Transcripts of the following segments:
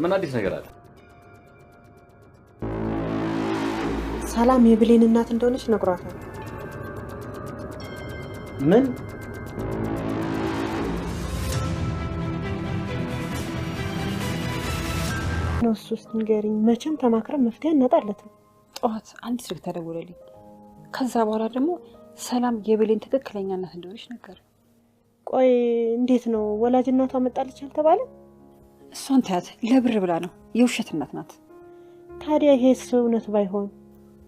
ምን አዲስ ነገር አለ? ሰላም የብሌን እናት እንደሆነች ነግሯታል። ምን? ነው እሱስ ንገሪኝ። መቼም ተማክረን መፍትሄ እናጣለትም። ጠዋት አንድ ስልክ ተደወለልኝ። ከዛ በኋላ ደግሞ ሰላም የብሌን ትክክለኛ እናት እንደሆነች ነገር። ቆይ እንዴት ነው ወላጅ እናቷ መጣለች አልተባለ? እሷን ታያት ለብር ብላ ነው፣ የውሸት እናት ናት። ታዲያ ይሄስ እውነት ባይሆን?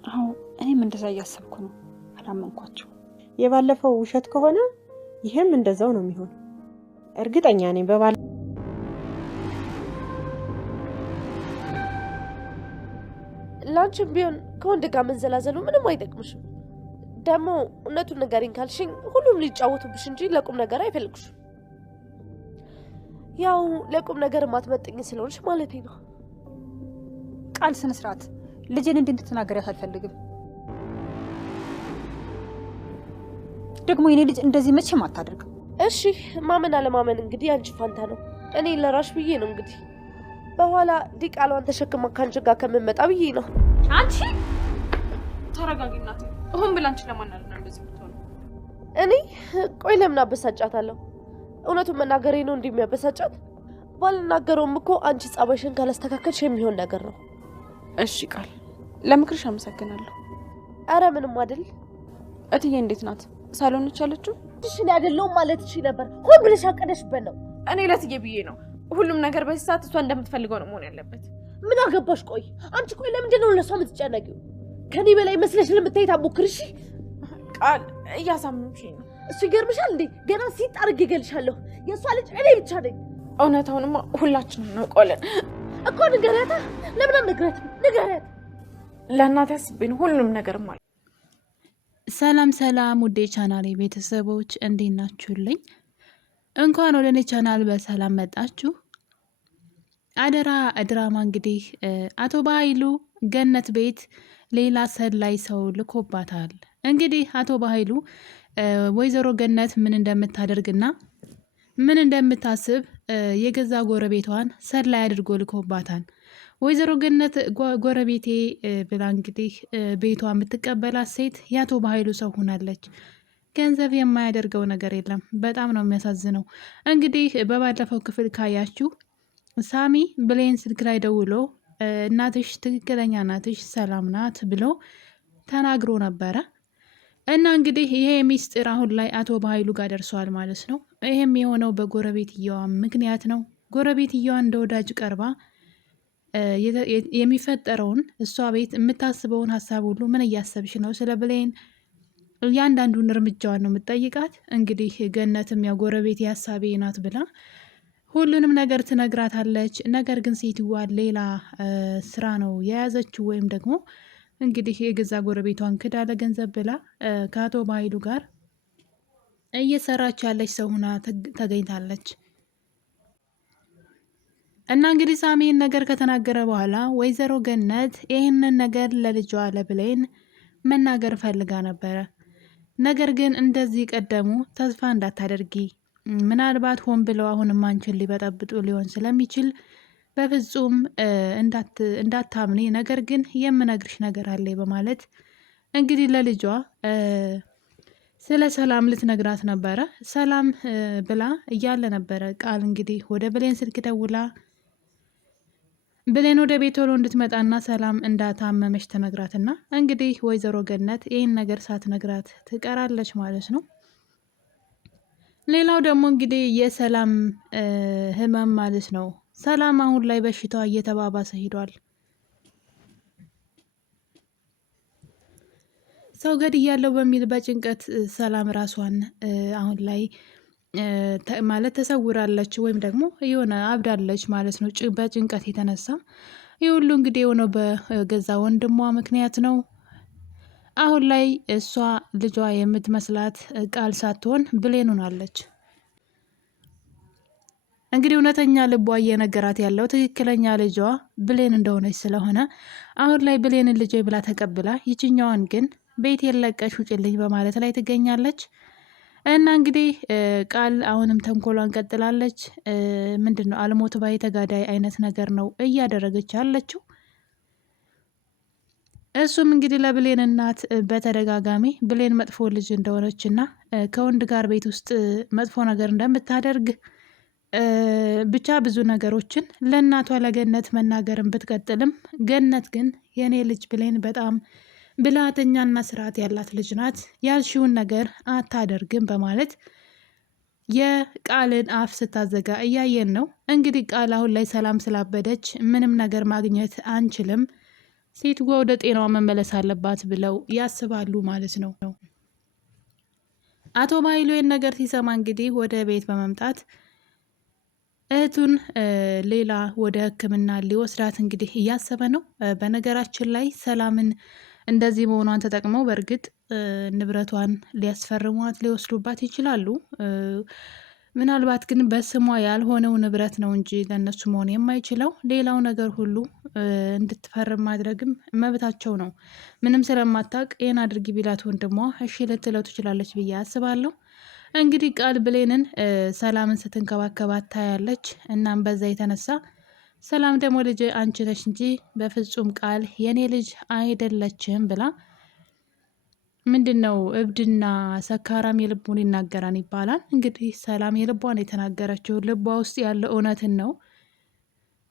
አዎ እኔም እንደዛ እያሰብኩ ነው። አላመንኳቸው። የባለፈው ውሸት ከሆነ ይሄም እንደዛው ነው የሚሆን። እርግጠኛ ነኝ ላንቺም ቢሆን ከወንድ ጋር መንዘላዘሉ ምንም አይጠቅምሽም። ደግሞ እውነቱን ንገሪኝ ካልሽኝ ሁሉም ሊጫወቱብሽ እንጂ ለቁም ነገር አይፈልጉሽም። ያው ለቁም ነገር ማትመጥኝ ስለሆንሽ ማለት ነው። ቃል ስነ ስርዓት። ልጄን እንድትናገሪያት አልፈልግም። ደግሞ የኔ ልጅ እንደዚህ መቼም አታደርግም። እሺ ማመን አለማመን እንግዲህ አንቺ ፋንታ ነው። እኔ ለራሽ ብዬ ነው እንግዲህ በኋላ ዲቃሏን ተሸክማ ካንቺ ጋር ከመመጣ ብዬ ነው። አንቺ ተረጋጊ እናቴ። አሁን ብላንቺ ለማናል ነው እንደዚህ የምትሆነው? እኔ ቆይ ለምን አበሳጫታለሁ? እውነቱን መናገሬ ነው እንደሚያበሳጫት። ባልናገረውም እኮ አንቺ ጸባይሽን ካላስተካከልሽ የሚሆን ነገር ነው። እሺ ቃል ለምክርሽ አመሰግናለሁ። አረ ምንም አይደል። እትዬ እንዴት ናት? ሳሎን ነች ያለችው? እሺ አይደለም ማለት እሺ ነበር። ሆን ብለሽ አቀደሽበት ነው። እኔ ለትዬ ብዬ ነው። ሁሉም ነገር በዚህ ሰዓት እሷ እንደምትፈልገው ነው መሆን ያለበት። ምን አገባሽ? ቆይ አንቺ ቆይ ለምንድን ነው ለሷ የምትጨነቂው? ከኔ በላይ መስለሽ ለምታይ ታሞክር። እሺ ቃል እያሳመምሽኝ ነው። እሱ ይገርምሻል እንዴ? ገና ሲጣርግ ይገልሻለሁ። የሷ ልጅ እኔ ብቻ ነኝ። እውነታውንማ ሁላችንም እናውቀዋለን እኮ። ንገሪያታ። ለምን አንነግራትም? ንገሪያት። ለእናቴ አስቤ ነው ሁሉም ነገር ማለት። ሰላም ሰላም፣ ውዴ ቻናሌ ቤተሰቦች እንዴት ናችሁልኝ? እንኳን ወደ እኔ ቻናል በሰላም መጣችሁ። አደራ ድራማ እንግዲህ አቶ በኃይሉ ገነት ቤት ሌላ ሰላይ ሰው ልኮባታል። እንግዲህ አቶ በኃይሉ ወይዘሮ ገነት ምን እንደምታደርግና ምን እንደምታስብ የገዛ ጎረቤቷን ሰላይ አድርጎ ልኮባታል። ወይዘሮ ገነት ጎረቤቴ ብላ እንግዲህ ቤቷ የምትቀበላት ሴት የአቶ በኃይሉ ሰው ሆናለች። ገንዘብ የማያደርገው ነገር የለም። በጣም ነው የሚያሳዝነው። እንግዲህ በባለፈው ክፍል ካያችሁ ሳሚ ብሌን ስልክ ላይ ደውሎ እናትሽ ትክክለኛ እናትሽ ሰላም ናት ብሎ ተናግሮ ነበረ እና እንግዲህ ይሄ ሚስጥር አሁን ላይ አቶ በኃይሉ ጋር ደርሰዋል ማለት ነው። ይሄም የሆነው በጎረቤትየዋ ምክንያት ነው። ጎረቤትየዋ እንደ ወዳጅ ቀርባ የሚፈጠረውን እሷ ቤት የምታስበውን ሀሳብ ሁሉ ምን እያሰብሽ ነው ስለ ብሌን እያንዳንዱን እርምጃዋን ነው የምትጠይቃት። እንግዲህ ገነትም ያው ጎረቤት ሀሳቤ ናት ብላ ሁሉንም ነገር ትነግራታለች። ነገር ግን ሴትዋ ሌላ ስራ ነው የያዘችው፣ ወይም ደግሞ እንግዲህ የገዛ ጎረቤቷን ክዳ ለገንዘብ ብላ ከአቶ በኃይሉ ጋር እየሰራች ያለች ሰው ሆና ተገኝታለች። እና እንግዲህ ሳሚን ነገር ከተናገረ በኋላ ወይዘሮ ገነት ይህንን ነገር ለልጇ ለብሌን መናገር ፈልጋ ነበረ። ነገር ግን እንደዚህ ቀደሙ ተስፋ እንዳታደርጊ፣ ምናልባት ሆን ብለው አሁንም አንቺን ሊበጠብጡ ሊሆን ስለሚችል በፍጹም እንዳታምኒ፣ ነገር ግን የምነግርሽ ነገር አለ በማለት እንግዲህ ለልጇ ስለ ሰላም ልትነግራት ነበረ። ሰላም ብላ እያለ ነበረ ቃል እንግዲህ ወደ ብሌን ስልክ ደውላ ብሌን ወደ ቤት ቶሎ እንድትመጣና ሰላም እንዳታመመች ተነግራትና እንግዲህ ወይዘሮ ገነት ይህን ነገር ሳትነግራት ትቀራለች ማለት ነው። ሌላው ደግሞ እንግዲህ የሰላም ህመም ማለት ነው። ሰላም አሁን ላይ በሽታዋ እየተባባሰ ሂዷል። ሰው ገድያለሁ በሚል በጭንቀት ሰላም ራሷን አሁን ላይ ማለት ተሰውራለች ወይም ደግሞ የሆነ አብዳለች ማለት ነው። በጭንቀት የተነሳ ይህ ሁሉ እንግዲህ የሆነው በገዛ ወንድሟ ምክንያት ነው። አሁን ላይ እሷ ልጇ የምትመስላት ቃል ሳትሆን ብሌን ሆናለች። እንግዲህ እውነተኛ ልቧ እየነገራት ያለው ትክክለኛ ልጇ ብሌን እንደሆነች ስለሆነ አሁን ላይ ብሌንን ልጄ ብላ ተቀብላ ይችኛዋን ግን ቤት የለቀሽ ውጭልኝ በማለት ላይ ትገኛለች። እና እንግዲህ ቃል አሁንም ተንኮሏን ቀጥላለች። ምንድን ነው አልሞት ባይ ተጋዳይ አይነት ነገር ነው እያደረገች ያለችው። እሱም እንግዲህ ለብሌን እናት በተደጋጋሚ ብሌን መጥፎ ልጅ እንደሆነች እና ከወንድ ጋር ቤት ውስጥ መጥፎ ነገር እንደምታደርግ ብቻ ብዙ ነገሮችን ለእናቷ ለገነት መናገርን ብትቀጥልም ገነት ግን የኔ ልጅ ብሌን በጣም ብልሃተኛና ስርዓት ያላት ልጅ ናት፣ ያልሽውን ነገር አታደርግም በማለት የቃልን አፍ ስታዘጋ እያየን ነው። እንግዲህ ቃል አሁን ላይ ሰላም ስላበደች ምንም ነገር ማግኘት አንችልም፣ ሴትዋ ወደ ጤናዋ መመለስ አለባት ብለው ያስባሉ ማለት ነው። አቶ ባይሉ ነገር ሲሰማ እንግዲህ ወደ ቤት በመምጣት እህቱን ሌላ ወደ ሕክምና ሊወስዳት እንግዲህ እያሰበ ነው። በነገራችን ላይ ሰላምን እንደዚህ መሆኗን ተጠቅመው በእርግጥ ንብረቷን ሊያስፈርሟት ሊወስዱባት ይችላሉ። ምናልባት ግን በስሟ ያልሆነው ንብረት ነው እንጂ ለእነሱ መሆን የማይችለው ሌላው ነገር ሁሉ እንድትፈርም ማድረግም መብታቸው ነው። ምንም ስለማታውቅ ይህን አድርጊ ቢላት ወንድሟ እሺ ልትለው ትችላለች ብዬ አስባለሁ። እንግዲህ ቃል ብሌንን ሰላምን ስትንከባከባት ታያለች። እናም በዛ የተነሳ ሰላም ደግሞ ልጅ አንቺ ነሽ እንጂ በፍጹም ቃል የኔ ልጅ አይደለችም ብላ ምንድን ነው እብድና ሰካራም የልቡን ይናገራን ይባላል። እንግዲህ ሰላም የልቧን የተናገረችው ልቧ ውስጥ ያለ እውነትን ነው።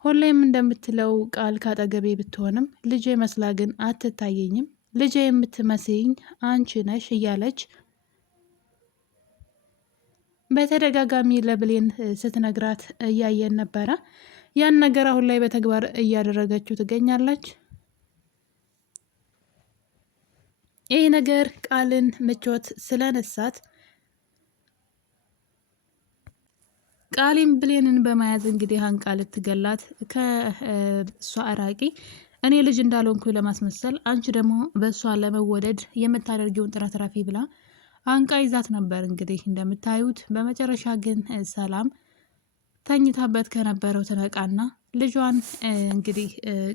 ሁሌም እንደምትለው ቃል ካጠገቤ ብትሆንም ልጄ መስላ ግን አትታየኝም፣ ልጄ የምትመስኝ አንቺ ነሽ እያለች በተደጋጋሚ ለብሌን ስትነግራት እያየን ነበረ። ያን ነገር አሁን ላይ በተግባር እያደረገችው ትገኛለች። ይህ ነገር ቃልን ምቾት ስለነሳት ቃሊም ብሌንን በመያዝ እንግዲህ አንቃ ልትገላት ከእሷ አራቂ እኔ ልጅ እንዳልሆንኩ ለማስመሰል አንቺ ደግሞ በእሷ ለመወደድ የምታደርጊውን ጥረት ረፊ ብላ አንቃ ይዛት ነበር። እንግዲህ እንደምታዩት በመጨረሻ ግን ሰላም ተኝታበት ከነበረው ትነቃና ልጇን እንግዲህ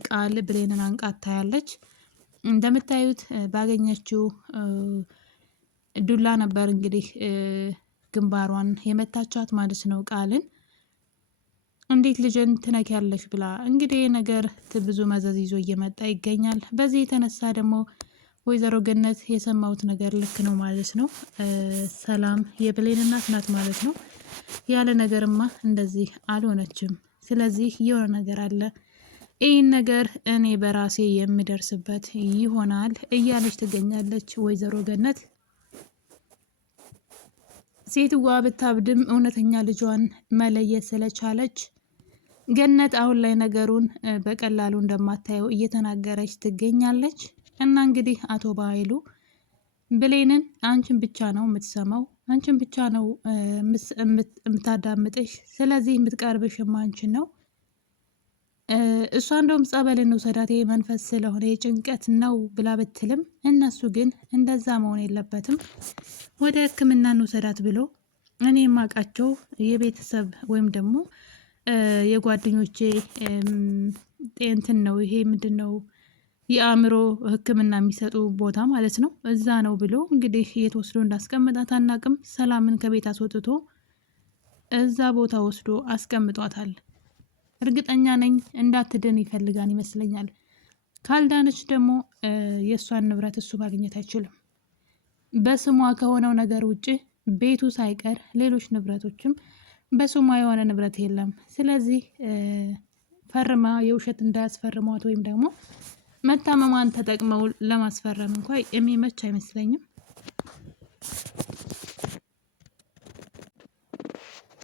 ቃል ብሌንን አንቃ ታያለች። እንደምታዩት ባገኘችው ዱላ ነበር እንግዲህ ግንባሯን የመታቻት ማለት ነው። ቃልን እንዴት ልጅን ትነኪያለሽ ብላ እንግዲህ ነገር ብዙ መዘዝ ይዞ እየመጣ ይገኛል። በዚህ የተነሳ ደግሞ ወይዘሮ ገነት የሰማሁት ነገር ልክ ነው ማለት ነው። ሰላም የብሌን እናት ናት ማለት ነው። ያለ ነገርማ እንደዚህ አልሆነችም። ስለዚህ የሆነ ነገር አለ፣ ይህን ነገር እኔ በራሴ የምደርስበት ይሆናል እያለች ትገኛለች ወይዘሮ ገነት። ሴትዋ ብታብድም እውነተኛ ልጇን መለየት ስለቻለች ገነት አሁን ላይ ነገሩን በቀላሉ እንደማታየው እየተናገረች ትገኛለች። እና እንግዲህ አቶ ባይሉ ብሌንን አንቺን ብቻ ነው የምትሰማው፣ አንቺን ብቻ ነው የምታዳምጥሽ፣ ስለዚህ የምትቀርብሽም አንቺን ነው። እሷ እንደውም ጸበል እንውሰዳት መንፈስ ስለሆነ የጭንቀት ነው ብላ ብትልም እነሱ ግን እንደዛ መሆን የለበትም ወደ ሕክምና እንውሰዳት ብሎ እኔ የማውቃቸው የቤተሰብ ወይም ደግሞ የጓደኞቼ እንትን ነው ይሄ ምንድን ነው የአእምሮ ሕክምና የሚሰጡ ቦታ ማለት ነው፣ እዛ ነው ብሎ እንግዲህ የት ወስዶ እንዳስቀምጣት አናቅም። ሰላምን ከቤት አስወጥቶ እዛ ቦታ ወስዶ አስቀምጧታል። እርግጠኛ ነኝ እንዳትድን ይፈልጋን ይመስለኛል። ካልዳነች ደግሞ የእሷን ንብረት እሱ ማግኘት አይችልም። በስሟ ከሆነው ነገር ውጭ ቤቱ ሳይቀር ሌሎች ንብረቶችም በስሟ የሆነ ንብረት የለም። ስለዚህ ፈርማ የውሸት እንዳያስፈርሟት ወይም ደግሞ መታመሟን ተጠቅመው ለማስፈረም እንኳ የሚመች አይመስለኝም።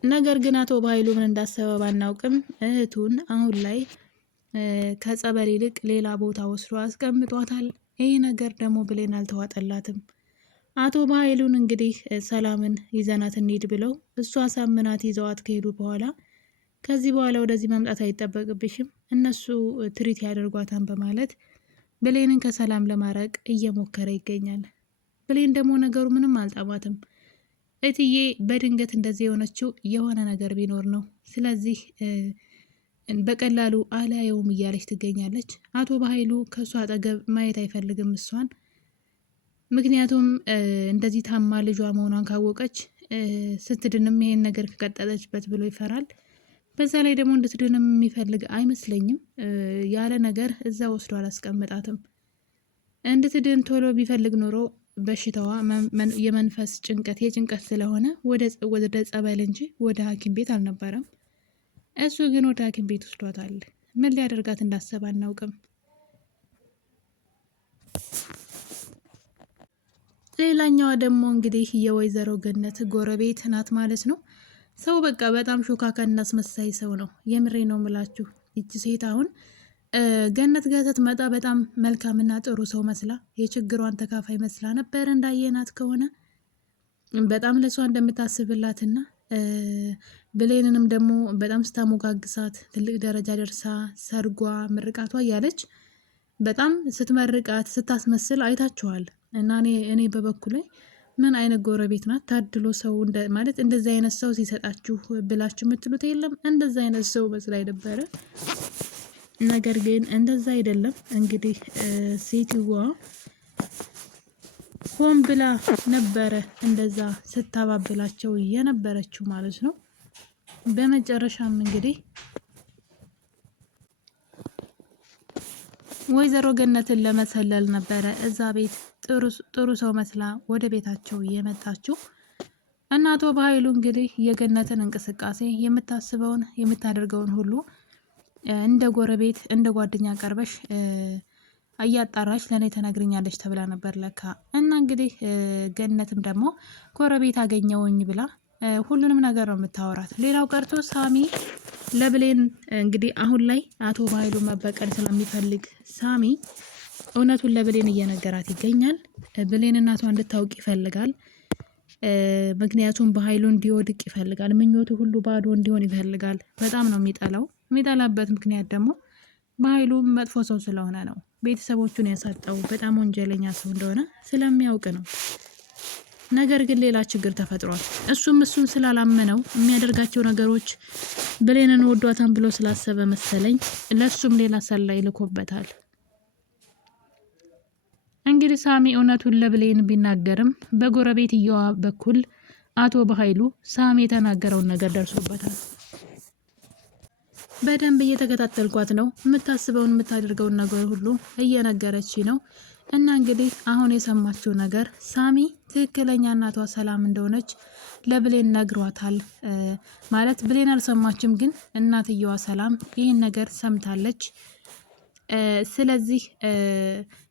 ነገር ግን አቶ ባይሉ ምን እንዳሰበ ባናውቅም እህቱን አሁን ላይ ከጸበል ይልቅ ሌላ ቦታ ወስዶ አስቀምጧታል። ይህ ነገር ደግሞ ብሌን አልተዋጠላትም። አቶ ባይሉን እንግዲህ ሰላምን ይዘናት እንሂድ ብለው እሷ ሳምናት ይዘዋት ከሄዱ በኋላ ከዚህ በኋላ ወደዚህ መምጣት አይጠበቅብሽም፣ እነሱ ትሪት ያደርጓታን በማለት ብሌንን ከሰላም ለማራቅ እየሞከረ ይገኛል። ብሌን ደግሞ ነገሩ ምንም አልጣማትም። እትዬ በድንገት እንደዚህ የሆነችው የሆነ ነገር ቢኖር ነው፣ ስለዚህ በቀላሉ አላየውም እያለች ትገኛለች። አቶ ባይሉ ከእሷ አጠገብ ማየት አይፈልግም እሷን። ምክንያቱም እንደዚህ ታማ ልጇ መሆኗን ካወቀች ስትድንም ይሄን ነገር ከቀጠለችበት ብሎ ይፈራል። በዛ ላይ ደግሞ እንድትድንም የሚፈልግ አይመስለኝም። ያለ ነገር እዛ ወስዶ አላስቀምጣትም። እንድትድን ቶሎ ቢፈልግ ኖሮ በሽታዋ የመንፈስ ጭንቀት የጭንቀት ስለሆነ ወደ ጸበል እንጂ ወደ ሐኪም ቤት አልነበረም። እሱ ግን ወደ ሐኪም ቤት ወስዷታል። ምን ሊያደርጋት እንዳሰበ አናውቅም። ሌላኛዋ ደግሞ እንግዲህ የወይዘሮ ገነት ጎረቤት ናት ማለት ነው። ሰው በቃ በጣም ሾካካ እናስመሳይ ሰው ነው። የምሬ ነው ምላችሁ። ይቺ ሴት አሁን ገነት ጋር ስትመጣ በጣም መልካምና ጥሩ ሰው መስላ የችግሯን ተካፋይ መስላ ነበር። እንዳየናት ከሆነ በጣም ለሷ እንደምታስብላትና ብሌንንም ደግሞ በጣም ስታሞጋግሳት ትልቅ ደረጃ ደርሳ ሰርጓ ምርቃቷ እያለች በጣም ስትመርቃት ስታስመስል አይታችኋል። እና እኔ በበኩሌ ምን አይነት ጎረቤት ናት ታድሎ ሰው ማለት እንደዚህ አይነት ሰው ሲሰጣችሁ ብላችሁ የምትሉት የለም። እንደዚህ አይነት ሰው መስላ ነበረ። ነገር ግን እንደዛ አይደለም። እንግዲህ ሴትዋ ሆን ብላ ነበረ እንደዛ ስታባብላቸው የነበረችው ማለት ነው። በመጨረሻም እንግዲህ ወይዘሮ ገነትን ለመሰለል ነበረ እዛ ቤት ጥሩ ሰው መስላ ወደ ቤታቸው የመጣችው። እናቶ በኃይሉ እንግዲህ የገነትን እንቅስቃሴ የምታስበውን የምታደርገውን ሁሉ እንደ ጎረቤት እንደ ጓደኛ ቀርበሽ እያጣራሽ ለእኔ ተነግርኛለች ተብላ ነበር ለካ። እና እንግዲህ ገነትም ደግሞ ጎረቤት አገኘውኝ ብላ ሁሉንም ነገር ነው የምታወራት። ሌላው ቀርቶ ሳሚ ለብሌን እንግዲህ አሁን ላይ አቶ በኃይሉ መበቀል ስለሚፈልግ ሳሚ እውነቱን ለብሌን እየነገራት ይገኛል። ብሌን እናቷ እንድታውቅ ይፈልጋል። ምክንያቱም በኃይሉ እንዲወድቅ ይፈልጋል። ምኞቱ ሁሉ ባዶ እንዲሆን ይፈልጋል። በጣም ነው የሚጠላው። የሚጠላበት ምክንያት ደግሞ በኃይሉ መጥፎ ሰው ስለሆነ ነው። ቤተሰቦቹን ያሳጣው በጣም ወንጀለኛ ሰው እንደሆነ ስለሚያውቅ ነው። ነገር ግን ሌላ ችግር ተፈጥሯል። እሱን ስላላመነው የሚያደርጋቸው ነገሮች ብሌንን ወዷታን ብሎ ስላሰበ መሰለኝ ለሱም ሌላ ሰላይ ልኮበታል። እንግዲህ ሳሚ እውነቱን ለብሌን ቢናገርም በጎረቤትየዋ በኩል አቶ በኃይሉ ሳሚ የተናገረውን ነገር ደርሶበታል። በደንብ እየተከታተልኳት ነው። የምታስበውን የምታደርገውን ነገር ሁሉ እየነገረች ነው። እና እንግዲህ አሁን የሰማችው ነገር ሳሚ ትክክለኛ እናቷ ሰላም እንደሆነች ለብሌን ነግሯታል። ማለት ብሌን አልሰማችም፣ ግን እናትየዋ ሰላም ይህን ነገር ሰምታለች። ስለዚህ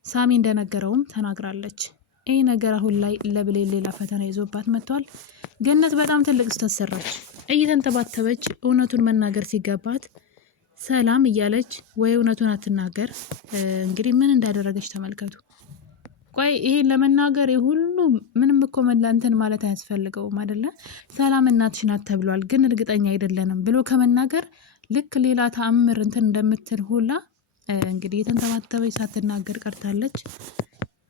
ሳሚ እንደነገረውም ተናግራለች። ይህ ነገር አሁን ላይ ለብሌን ሌላ ፈተና ይዞባት መጥቷል። ገነት በጣም ትልቅ ስህተት ሰራች። እየተንተባተበች እውነቱን መናገር ሲገባት ሰላም እያለች ወይ እውነቱን አትናገር። እንግዲህ ምን እንዳደረገች ተመልከቱ። ቆይ ይሄን ለመናገር የሁሉ ምንም እኮ እንትን ማለት አያስፈልገውም አይደለ? ሰላም እናትሽ ናት ተብሏል፣ ግን እርግጠኛ አይደለንም ብሎ ከመናገር ልክ ሌላ ተአምር እንትን እንደምትል ሁላ እንግዲህ የተንተባተበች ሳትናገር ቀርታለች።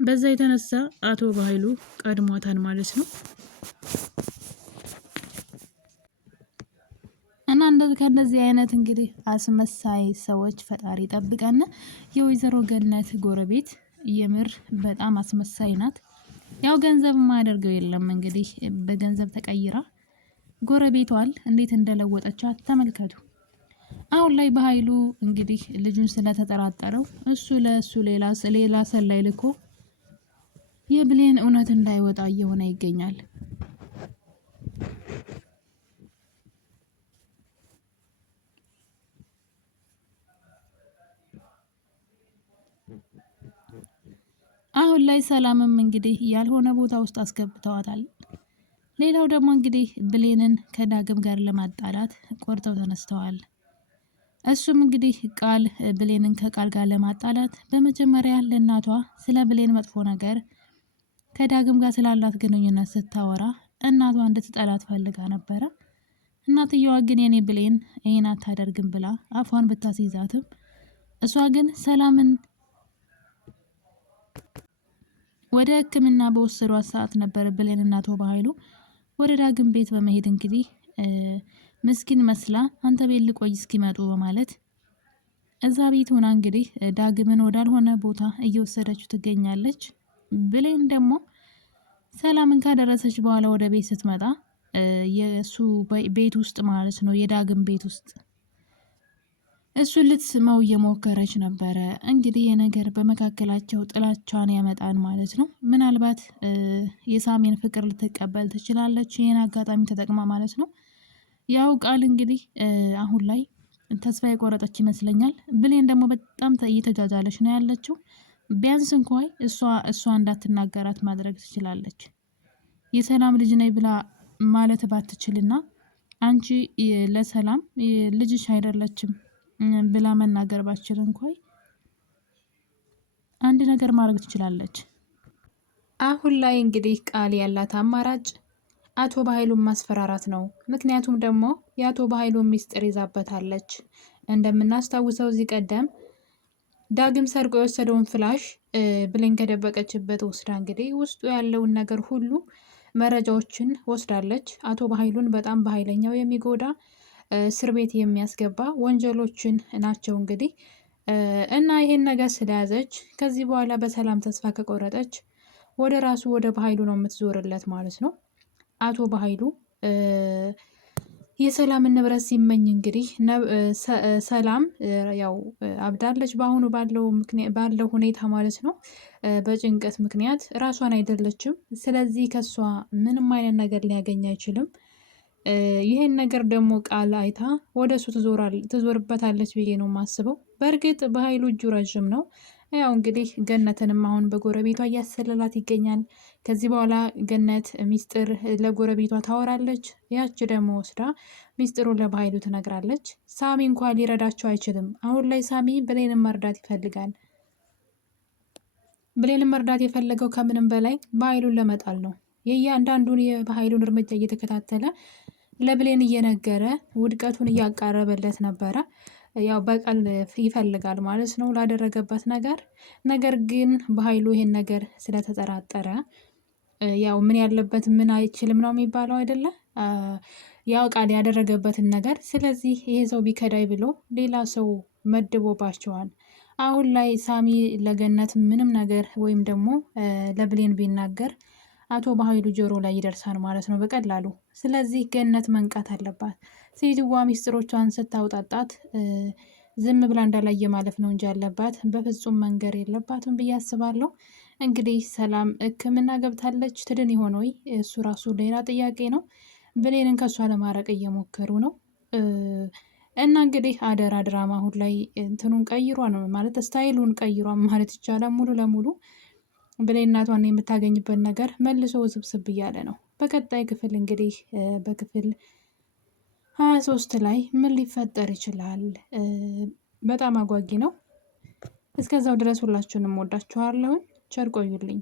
በዛ የተነሳ አቶ በኃይሉ ቀድሟታል ማለት ነው። እና ከእንደዚህ አይነት እንግዲህ አስመሳይ ሰዎች ፈጣሪ ጠብቀን። የወይዘሮ ገነት ጎረቤት የምር በጣም አስመሳይ ናት። ያው ገንዘብ የማያደርገው የለም እንግዲህ በገንዘብ ተቀይራ ጎረቤቷል እንዴት እንደለወጠቻት ተመልከቱ። አሁን ላይ በኃይሉ እንግዲህ ልጁን ስለተጠራጠረው እሱ ለእሱ ሌላ ሰላይ ልኮ የብሌን እውነት እንዳይወጣ እየሆነ ይገኛል። አሁን ላይ ሰላምም እንግዲህ ያልሆነ ቦታ ውስጥ አስገብተዋታል። ሌላው ደግሞ እንግዲህ ብሌንን ከዳግም ጋር ለማጣላት ቆርጠው ተነስተዋል። እሱም እንግዲህ ብሌንን ከቃል ጋር ለማጣላት በመጀመሪያ ለእናቷ ስለ ብሌን መጥፎ ነገር ከዳግም ጋር ስላላት ግንኙነት ስታወራ እናቷ እንድትጠላት ፈልጋ ነበረ። እናትየዋ ግን የኔ ብሌን ይህን አታደርግም ብላ አፏን ብታስይዛትም እሷ ግን ሰላምን ወደ ሕክምና በወሰዷት ሰዓት ነበር ብሌን እናቷ በኃይሉ ወደ ዳግም ቤት በመሄድ እንግዲህ ምስኪን መስላ አንተ ቤት ልቆይ እስኪመጡ በማለት እዛ ቤት ሆና እንግዲህ ዳግምን ወዳልሆነ ቦታ እየወሰደችው ትገኛለች። ብሌን ደግሞ ሰላምን ካደረሰች በኋላ ወደ ቤት ስትመጣ የእሱ ቤት ውስጥ ማለት ነው የዳግም ቤት ውስጥ እሱን ልትስመው እየሞከረች ነበረ። እንግዲህ የነገር በመካከላቸው ጥላቻን ያመጣን ማለት ነው። ምናልባት የሳሚን ፍቅር ልትቀበል ትችላለች፣ ይህን አጋጣሚ ተጠቅማ ማለት ነው። ያው ቃል እንግዲህ አሁን ላይ ተስፋ የቆረጠች ይመስለኛል። ብሌን ደግሞ በጣም እየተጃጃለች ነው ያለችው። ቢያንስ እንኳን እሷ እንዳትናገራት ማድረግ ትችላለች። የሰላም ልጅ ነኝ ብላ ማለት ባትችልና አንቺ ለሰላም ልጅሽ አይደለችም ብላ መናገር ባትችል እንኳን አንድ ነገር ማድረግ ትችላለች። አሁን ላይ እንግዲህ ቃል ያላት አማራጭ አቶ በኃይሉን ማስፈራራት ነው። ምክንያቱም ደግሞ የአቶ በኃይሉን ሚስጥር ይዛበታለች። እንደምናስታውሰው እዚህ ቀደም ዳግም ሰርቆ የወሰደውን ፍላሽ ብሌን ከደበቀችበት ወስዳ እንግዲህ ውስጡ ያለውን ነገር ሁሉ መረጃዎችን ወስዳለች። አቶ በኃይሉን በጣም በኃይለኛው የሚጎዳ እስር ቤት የሚያስገባ ወንጀሎችን ናቸው እንግዲህ እና ይሄን ነገር ስለያዘች ከዚህ በኋላ በሰላም ተስፋ ከቆረጠች ወደ ራሱ ወደ በኃይሉ ነው የምትዞርለት ማለት ነው። አቶ በኃይሉ የሰላምን ንብረት ሲመኝ እንግዲህ ሰላም ያው አብዳለች በአሁኑ ባለው ሁኔታ ማለት ነው። በጭንቀት ምክንያት ራሷን አይደለችም። ስለዚህ ከሷ ምንም አይነት ነገር ሊያገኝ አይችልም። ይሄን ነገር ደግሞ ቃል አይታ ወደ እሱ ትዞርበታለች ብዬ ነው የማስበው። በእርግጥ በኃይሉ እጁ ረዥም ነው። ያው እንግዲህ ገነትንም አሁን በጎረቤቷ እያሰለላት ይገኛል። ከዚህ በኋላ ገነት ሚስጥር ለጎረቤቷ ታወራለች። ያች ደግሞ ወስዳ ሚስጥሩን ለበኃይሉ ትነግራለች። ሳሚ እንኳን ሊረዳቸው አይችልም። አሁን ላይ ሳሚ ብሌንን መርዳት ይፈልጋል። ብሌንን መርዳት የፈለገው ከምንም በላይ በኃይሉን ለመጣል ነው። የእያንዳንዱን የበኃይሉን እርምጃ እየተከታተለ ለብሌን እየነገረ ውድቀቱን እያቃረበለት ነበረ። ያው በቀል ይፈልጋል ማለት ነው ላደረገበት ነገር። ነገር ግን በኃይሉ ይሄን ነገር ስለተጠራጠረ ያው ምን ያለበት ምን አይችልም ነው የሚባለው አይደለ? ያው ቃል ያደረገበትን ነገር። ስለዚህ ይሄ ሰው ቢከዳይ ብሎ ሌላ ሰው መድቦባቸዋል። አሁን ላይ ሳሚ ለገነት ምንም ነገር ወይም ደግሞ ለብሌን ቢናገር አቶ በኃይሉ ጆሮ ላይ ይደርሳል ማለት ነው በቀላሉ። ስለዚህ ገነት መንቃት አለባት። ሴትዋ ሚስጥሮቿን ስታውጣጣት ዝም ብላ እንዳላየ ማለፍ ነው እንጂ ያለባት በፍጹም መንገር የለባትም ብዬ አስባለሁ። እንግዲህ ሰላም ሕክምና ገብታለች። ትድን ይሆን ወይ? እሱ ራሱ ሌላ ጥያቄ ነው። ብሌንን ከእሷ ለማረቅ እየሞከሩ ነው። እና እንግዲህ አደራ ድራማ አሁን ላይ እንትኑን ቀይሯ ነው ማለት ስታይሉን ቀይሯ ማለት ይቻላል። ሙሉ ለሙሉ ብሌን እናቷን የምታገኝበት ነገር መልሶ ውስብስብ እያለ ነው። በቀጣይ ክፍል እንግዲህ በክፍል 23 ላይ ምን ሊፈጠር ይችላል? በጣም አጓጊ ነው። እስከዛው ድረስ ሁላችሁንም ወዳችኋለሁ። ቸር ቆዩልኝ።